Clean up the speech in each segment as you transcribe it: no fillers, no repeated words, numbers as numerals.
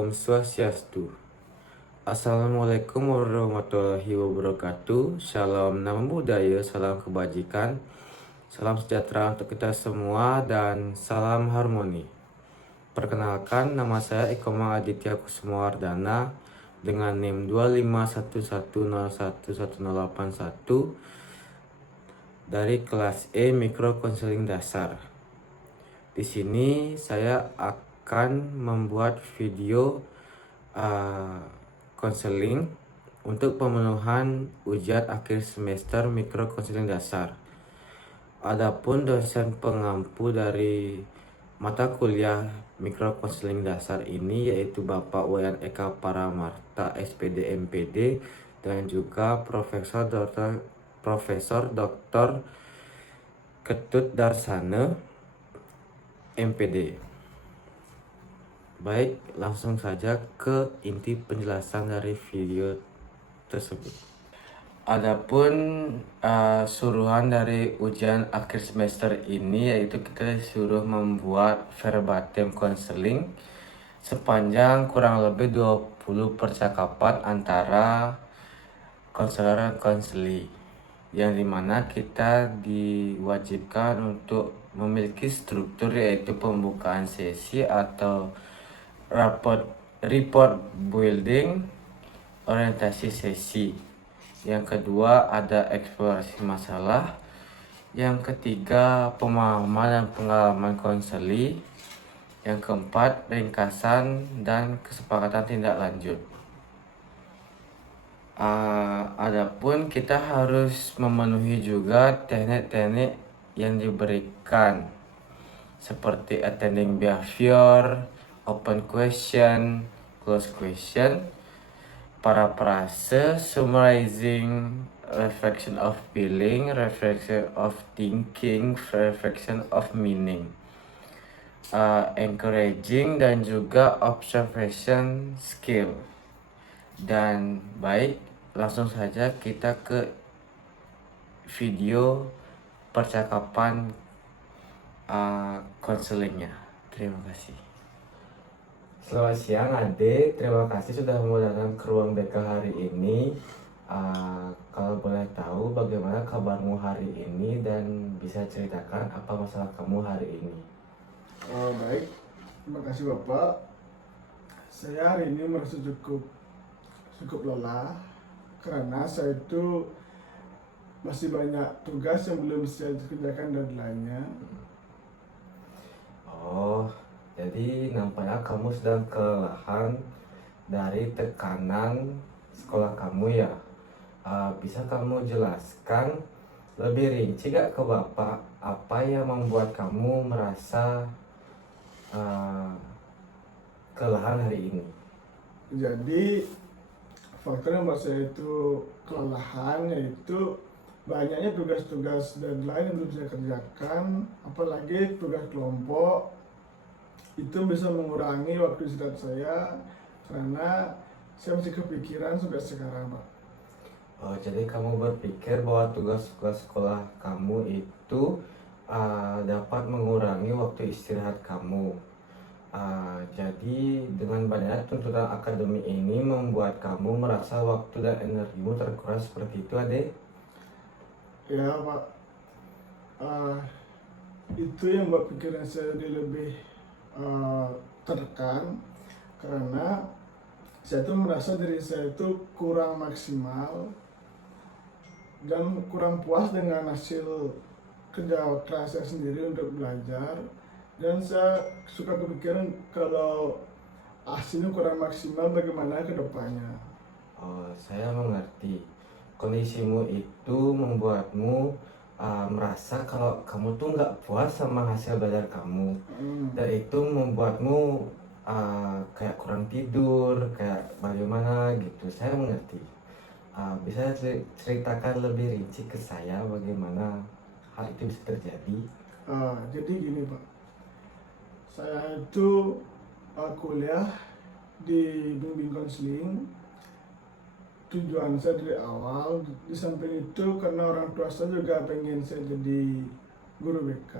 Om Swastiastu. Assalamualaikum warahmatullahi wabarakatuh. Shalom nama budaya, salam kebajikan, salam sejahtera untuk kita semua, dan salam harmoni. Perkenalkan, nama saya Ikoma Aditya Kusumawardana dengan NIM 2511011081 dari kelas E Mikro Konseling Dasar. Di sini saya akan membuat video konseling untuk pemenuhan ujian akhir semester Mikro Konseling Dasar. Adapun dosen pengampu dari mata kuliah Mikro Konseling Dasar ini yaitu Bapak Wayan Eka Paramarta SPD MPD dan juga Profesor Dr. Ketut Darsana MPD. Baik, langsung saja ke inti penjelasan dari video tersebut. Adapun suruhan dari ujian akhir semester ini yaitu kita disuruh membuat verbatim konseling sepanjang kurang lebih 20 percakapan antara konselor dan konseli, yang dimana kita diwajibkan untuk memiliki struktur yaitu pembukaan sesi atau report building, orientasi sesi. Yang kedua ada eksplorasi masalah. Yang ketiga pemahaman dan pengalaman konseli. Yang keempat ringkasan dan kesepakatan tindak lanjut. Adapun kita harus memenuhi juga teknik-teknik yang diberikan seperti attending behavior, open question, close question, paraphrase, summarizing, reflection of feeling, reflection of thinking, reflection of meaning, encouraging, dan juga observation skill. Dan baik, langsung saja kita ke video percakapan konselingnya. Terima kasih. Selamat siang Ade, terima kasih sudah mau datang ke ruang BK hari ini. Kalau boleh tahu bagaimana kabarmu hari ini dan bisa ceritakan apa masalah kamu hari ini? Baik, terima kasih Bapak. Saya hari ini merasa cukup lelah karena saya itu masih banyak tugas yang belum saya kerjakan deadline-nya. Oh, jadi nampaknya kamu sedang kelelahan dari tekanan sekolah kamu ya. Bisa kamu jelaskan lebih rinci gak ke Bapak apa yang membuat kamu merasa kelelahan hari ini? Jadi faktor yang membuat saya itu kelelahan yaitu banyaknya tugas-tugas deadline yang belum saya kerjakan, apalagi tugas kelompok. Itu bisa mengurangi waktu istirahat saya karena saya masih kepikiran sampai sekarang, Pak. Oh, jadi kamu berpikir bahwa tugas-tugas sekolah kamu itu dapat mengurangi waktu istirahat kamu. Jadi dengan banyaknya tuntutan akademik ini membuat kamu merasa waktu dan energimu terkuras seperti itu, Ade? Ya, Pak. Itu yang buat pikiran saya jadi lebih tertekan karena saya tuh merasa diri saya itu kurang maksimal dan kurang puas dengan hasil kerja keras saya sendiri untuk belajar, dan saya suka kepikiran kalau hasilnya kurang maksimal bagaimana ke depannya. Oh, saya mengerti. Kondisimu itu membuatmu merasa kalau kamu tuh nggak puas sama hasil belajar kamu, dan itu membuatmu kayak kurang tidur, kayak bagaimana gitu. Saya mengerti. Bisa ceritakan lebih rinci ke saya bagaimana hal itu bisa terjadi? Jadi gini Pak, saya itu kuliah di bimbing konseling. Tujuan saya dari awal, di samping itu karena orang tua saya juga pengen saya jadi guru BK,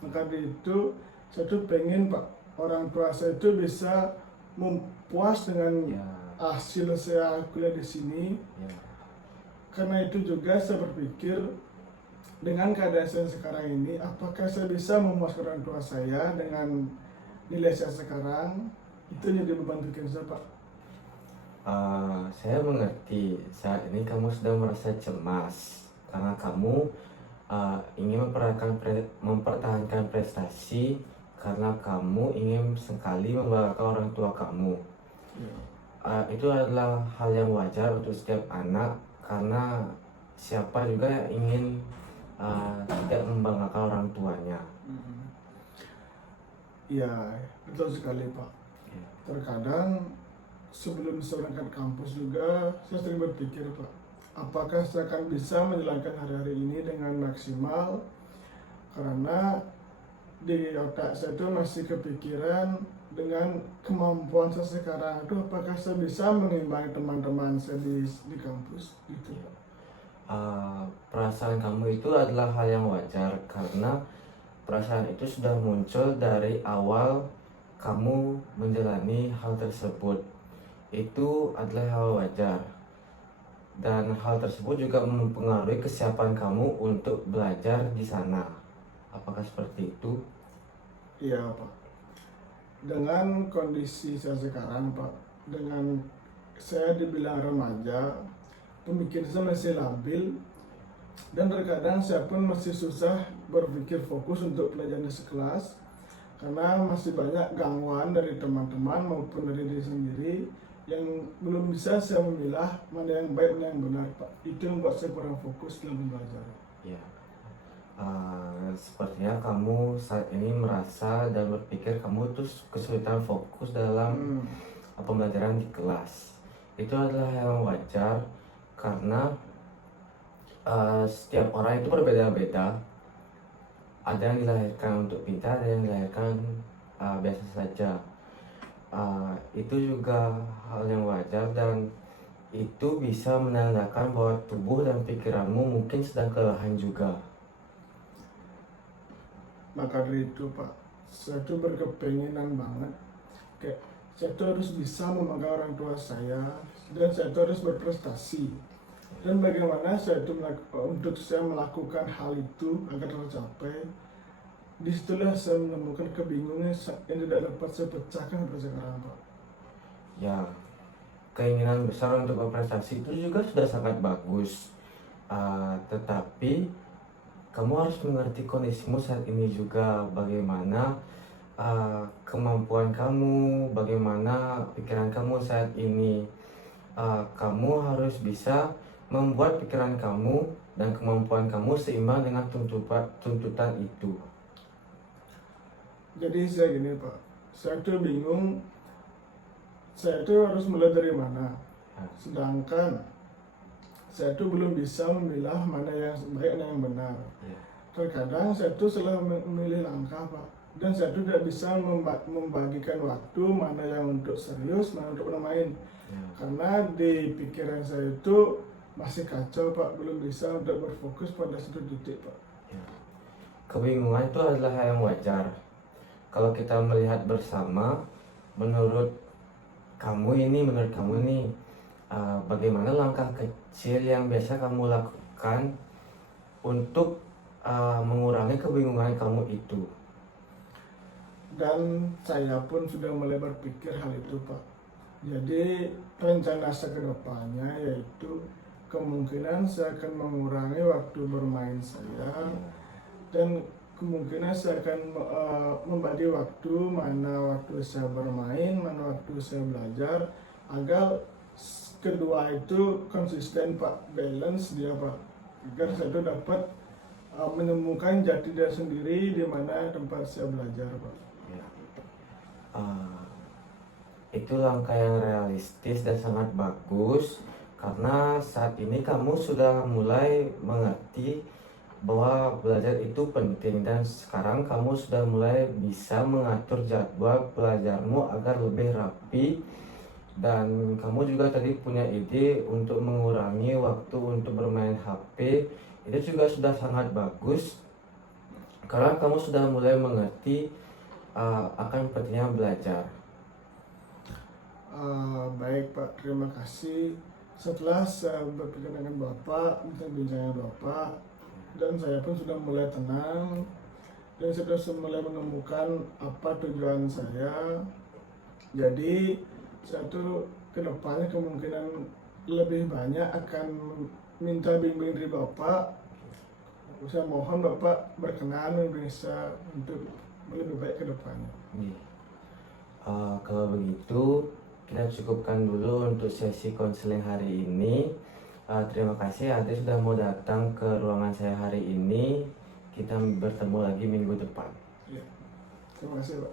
maka dari itu saya tuh pengen Pak, orang tua saya itu bisa puas dengan Ya, hasil saya kuliah di sini. ya, Karena itu juga saya berpikir dengan keadaan saya sekarang ini, apakah saya bisa memuaskan orang tua saya dengan nilai saya sekarang? Itu jadi beban pikiran saya, Pak. Saya mengerti saat ini kamu sedang merasa cemas karena kamu ingin mempertahankan prestasi karena kamu ingin sekali membanggakan orang tua kamu. Ya. Itu adalah hal yang wajar untuk setiap anak karena siapa juga yang ingin tidak membanggakan orang tuanya. Ya, betul sekali, Pak. Ya. Terkadang sebelum saya berangkat kampus juga, saya sering berpikir, Pak, apakah saya akan bisa menjalankan hari-hari ini dengan maksimal? Karena di otak saya itu masih kepikiran dengan kemampuan saya sekarang itu, apakah saya bisa mengimbangi teman-teman saya di kampus gitu. Perasaan kamu itu adalah hal yang wajar karena perasaan itu sudah muncul dari awal kamu menjalani hal tersebut. Itu adalah hal wajar dan hal tersebut juga mempengaruhi kesiapan kamu untuk belajar di sana. Apakah seperti itu? Iya, Pak. Dengan kondisi saya sekarang, Pak, dengan saya dibilang remaja, pemikiran saya masih labil, dan terkadang saya pun masih susah berpikir fokus untuk pelajaran di sekelas karena masih banyak gangguan dari teman-teman maupun dari diri sendiri yang belum bisa saya memilah mana yang baik dan yang benar, Pak. Itu yang membuat saya kurang fokus dalam belajar. Ya. Sepertinya kamu saat ini merasa dan berpikir kamu tuh kesulitan fokus dalam pembelajaran di kelas. Itu adalah hal yang wajar karena setiap orang itu berbeda-beda. Ada yang dilahirkan untuk pintar, ada yang dilahirkan biasa saja. Itu juga hal yang wajar dan itu bisa menandakan bahwa tubuh dan pikiranmu mungkin sedang kelelahan juga. Maka dari itu, Pak, saya tuh berkepengenan banget kayak saya tuh harus bisa membanggakan orang tua saya dan saya tuh harus berprestasi. Dan bagaimana saya tuh untuk saya melakukan hal itu agar tercapai. Disitulah saya menemukan kebingungan yang tidak dapat saya pecahkan sampai sekarang, Pak. Ya, keinginan besar untuk berprestasi itu juga sudah sangat bagus. Tetapi kamu harus mengerti kondisimu saat ini juga, bagaimana kemampuan kamu, bagaimana pikiran kamu saat ini. Kamu harus bisa membuat pikiran kamu dan kemampuan kamu seimbang dengan tuntutan itu. Jadi saya gini, Pak, saya tuh bingung, saya tuh harus mulai dari mana. Sedangkan saya tuh belum bisa memilah mana yang baik dan yang benar. Terkadang saya tuh selalu memilih langkah, Pak, dan saya tuh tidak bisa membagikan waktu mana yang untuk serius, mana untuk bermain. Karena di pikiran saya itu masih kacau, Pak, belum bisa untuk berfokus pada satu titik, Pak. Kebingungan itu adalah hal yang wajar. Kalau kita melihat bersama, menurut kamu ini, bagaimana langkah kecil yang biasa kamu lakukan untuk mengurangi kebingungan kamu itu? Dan saya pun sudah mulai berpikir hal itu, Pak. Jadi rencana saya ke depannya yaitu kemungkinan saya akan mengurangi waktu bermain saya dan kemungkinan saya akan membagi waktu, mana waktu saya bermain, mana waktu saya belajar, agar kedua itu konsisten, Pak, balance dia, Pak, agar saya itu dapat menemukan jati diri sendiri di mana tempat saya belajar, Pak. Itu langkah yang realistis dan sangat bagus karena saat ini kamu sudah mulai mengerti bahwa belajar itu penting dan sekarang kamu sudah mulai bisa mengatur jadwal belajarmu agar lebih rapi, dan kamu juga tadi punya ide untuk mengurangi waktu untuk bermain HP. Itu juga sudah sangat bagus karena kamu sudah mulai mengerti akan pentingnya belajar. Baik Pak, terima kasih. Setelah saya berbincang dengan Bapak, bincang-bincang dengan Bapak, dan saya pun sudah mulai tenang, dan saya sudah mulai menemukan apa tujuan saya. Jadi saya tuh kedepannya kemungkinan lebih banyak akan minta bimbing dari Bapak. Saya mohon Bapak berkenan membimbing saya untuk lebih baik ke depannya. Iya. Kalau begitu kita cukupkan dulu untuk sesi konseling hari ini. Terima kasih Ade sudah mau datang ke ruangan saya hari ini. Kita bertemu lagi minggu depan. Ya. Terima kasih Pak.